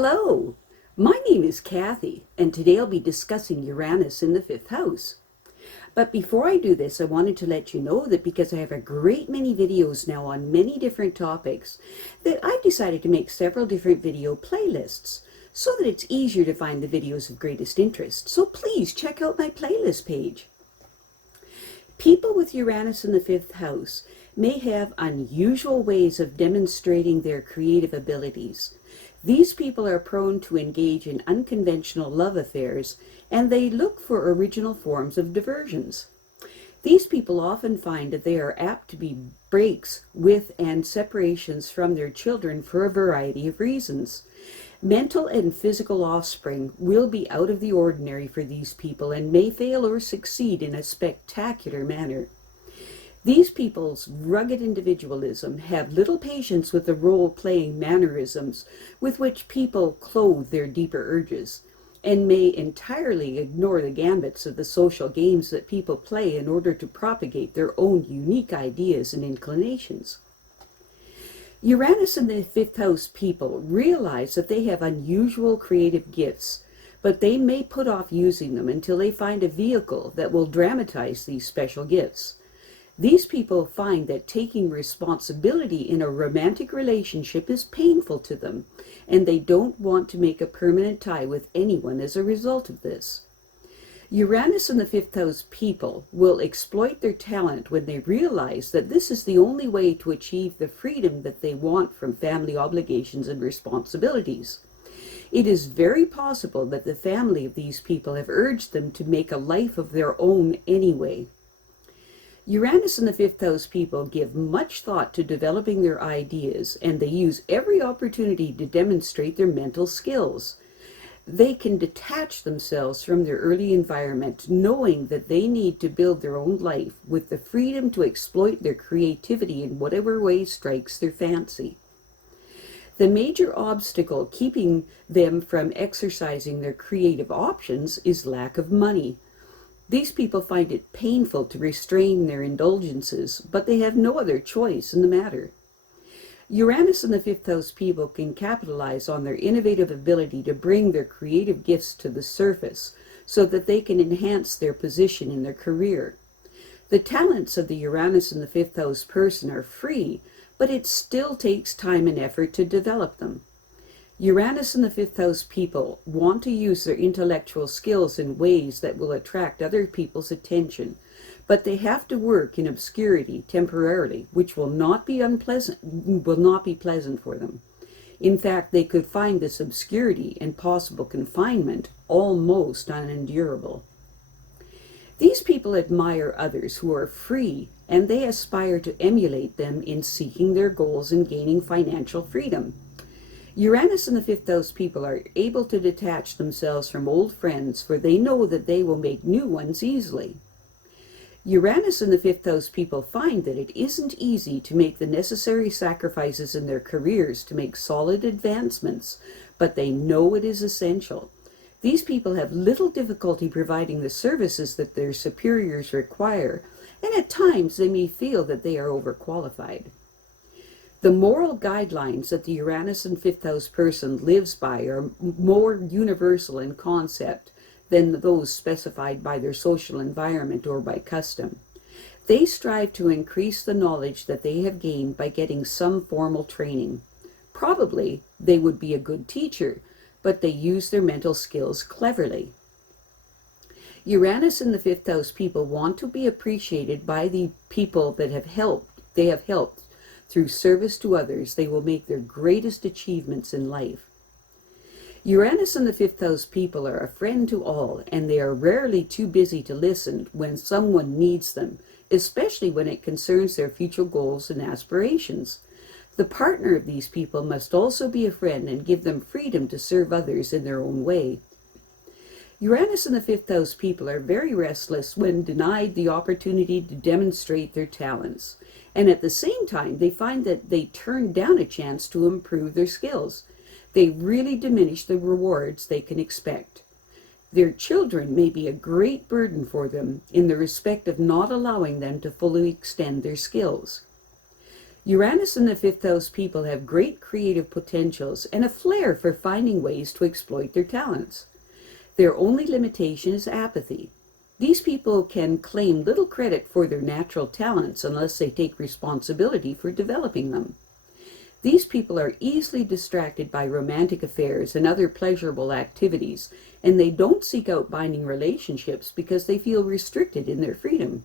Hello, my name is Kathy, and today I'll be discussing Uranus in the fifth house. But before I do this, I wanted to let you know that because I have a great many videos now on many different topics, that I've decided to make several different video playlists so that it's easier to find the videos of greatest interest. So please check out my playlist page. People with Uranus in the fifth house may have unusual ways of demonstrating their creative abilities. These people are prone to engage in unconventional love affairs, and they look for original forms of diversions. These people often find that they are apt to be breaks with and separations from their children for a variety of reasons. Mental and physical offspring will be out of the ordinary for these people and may fail or succeed in a spectacular manner. These people's rugged individualism have little patience with the role-playing mannerisms with which people clothe their deeper urges, and may entirely ignore the gambits of the social games that people play in order to propagate their own unique ideas and inclinations. Uranus in the fifth house people realize that they have unusual creative gifts, but they may put off using them until they find a vehicle that will dramatize these special gifts. These people find that taking responsibility in a romantic relationship is painful to them, and they don't want to make a permanent tie with anyone as a result of this. Uranus in the fifth house people will exploit their talent when they realize that this is the only way to achieve the freedom that they want from family obligations and responsibilities. It is very possible that the family of these people have urged them to make a life of their own anyway. Uranus in the fifth house people give much thought to developing their ideas, and they use every opportunity to demonstrate their mental skills. They can detach themselves from their early environment, knowing that they need to build their own life with the freedom to exploit their creativity in whatever way strikes their fancy. The major obstacle keeping them from exercising their creative options is lack of money. These people find it painful to restrain their indulgences, but they have no other choice in the matter. Uranus in the fifth house people can capitalize on their innovative ability to bring their creative gifts to the surface so that they can enhance their position in their career. The talents of the Uranus in the fifth house person are free, but it still takes time and effort to develop them. Uranus in the fifth house people want to use their intellectual skills in ways that will attract other people's attention, but they have to work in obscurity temporarily, which will not be pleasant for them. In fact, they could find this obscurity and possible confinement almost unendurable. These people admire others who are free, and they aspire to emulate them in seeking their goals and gaining financial freedom. Uranus in the fifth house people are able to detach themselves from old friends, for they know that they will make new ones easily. Uranus in the fifth house people find that it isn't easy to make the necessary sacrifices in their careers to make solid advancements, but they know it is essential. These people have little difficulty providing the services that their superiors require, and at times they may feel that they are overqualified. The moral guidelines that the Uranus and fifth house person lives by are more universal in concept than those specified by their social environment or by custom. They strive to increase the knowledge that they have gained by getting some formal training. Probably they would be a good teacher, but they use their mental skills cleverly. Uranus and the fifth house people want to be appreciated by the people that they have helped. Through service to others, they will make their greatest achievements in life. Uranus and the fifth house people are a friend to all, and they are rarely too busy to listen when someone needs them, especially when it concerns their future goals and aspirations. The partner of these people must also be a friend and give them freedom to serve others in their own way. Uranus and the fifth house people are very restless when denied the opportunity to demonstrate their talents, and at the same time they find that they turn down a chance to improve their skills. They really diminish the rewards they can expect. Their children may be a great burden for them in the respect of not allowing them to fully extend their skills. Uranus in the fifth house people have great creative potentials and a flair for finding ways to exploit their talents. Their only limitation is apathy. These people can claim little credit for their natural talents unless they take responsibility for developing them. These people are easily distracted by romantic affairs and other pleasurable activities, and they don't seek out binding relationships because they feel restricted in their freedom.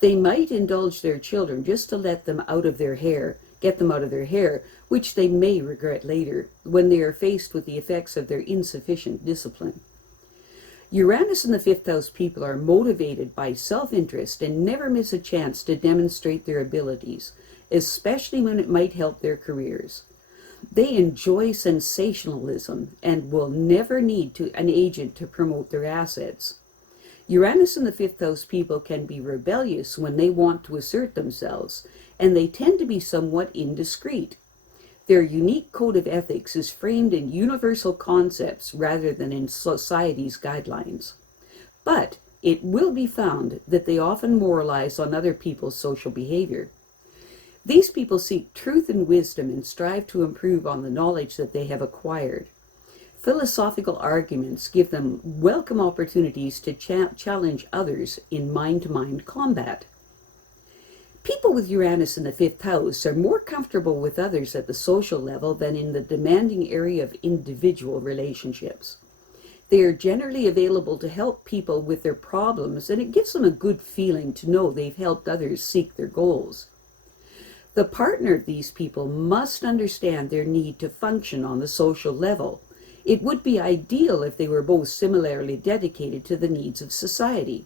They might indulge their children just to let them out of their hair, get them out of their hair, which they may regret later when they are faced with the effects of their insufficient discipline. Uranus in the fifth house people are motivated by self-interest and never miss a chance to demonstrate their abilities, especially when it might help their careers. They enjoy sensationalism and will never need an agent to promote their assets. Uranus in the fifth house people can be rebellious when they want to assert themselves, and they tend to be somewhat indiscreet. Their unique code of ethics is framed in universal concepts rather than in society's guidelines. But it will be found that they often moralize on other people's social behavior. These people seek truth and wisdom and strive to improve on the knowledge that they have acquired. Philosophical arguments give them welcome opportunities to challenge others in mind-to-mind combat. People with Uranus in the fifth house are more comfortable with others at the social level than in the demanding area of individual relationships. They are generally available to help people with their problems, and it gives them a good feeling to know they've helped others seek their goals. The partner of these people must understand their need to function on the social level. It would be ideal if they were both similarly dedicated to the needs of society.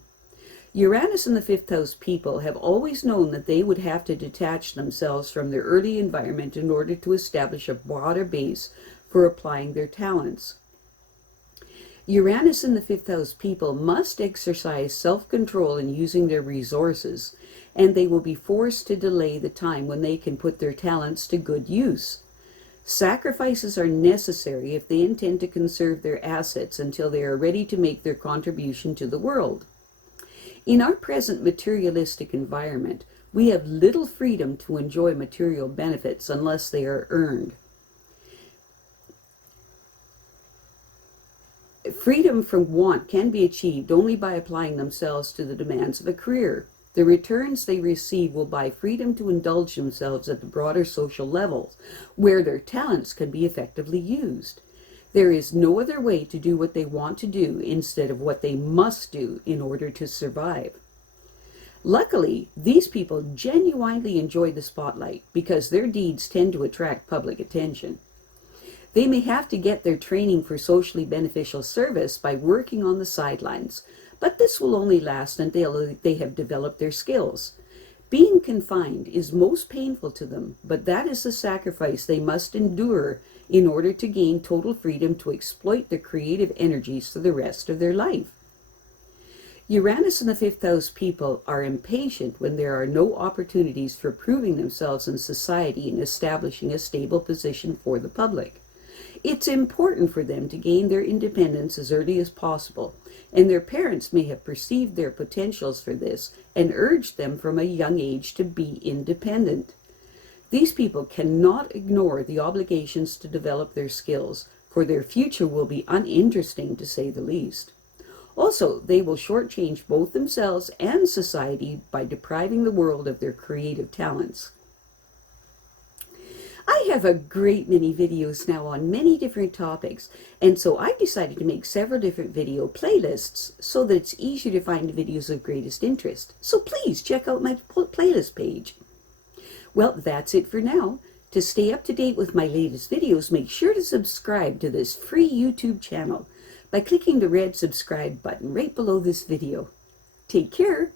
Uranus in the fifth house people have always known that they would have to detach themselves from their early environment in order to establish a broader base for applying their talents. Uranus in the fifth house people must exercise self-control in using their resources, and they will be forced to delay the time when they can put their talents to good use. Sacrifices are necessary if they intend to conserve their assets until they are ready to make their contribution to the world. In our present materialistic environment, we have little freedom to enjoy material benefits unless they are earned. Freedom from want can be achieved only by applying themselves to the demands of a career. The returns they receive will buy freedom to indulge themselves at the broader social levels, where their talents can be effectively used. There is no other way to do what they want to do instead of what they must do in order to survive. Luckily, these people genuinely enjoy the spotlight because their deeds tend to attract public attention. They may have to get their training for socially beneficial service by working on the sidelines, but this will only last until they have developed their skills. Being confined is most painful to them, but that is the sacrifice they must endure in order to gain total freedom to exploit their creative energies for the rest of their life. Uranus in the fifth house people are impatient when there are no opportunities for proving themselves in society and establishing a stable position for the public. It's important for them to gain their independence as early as possible, and their parents may have perceived their potentials for this and urged them from a young age to be independent. These people cannot ignore the obligations to develop their skills, for their future will be uninteresting to say the least. Also, they will shortchange both themselves and society by depriving the world of their creative talents. I have a great many videos now on many different topics, and so I've decided to make several different video playlists so that it's easier to find videos of greatest interest. So please check out my playlist page. Well, that's it for now. To stay up to date with my latest videos, make sure to subscribe to this free YouTube channel by clicking the red subscribe button right below this video. Take care.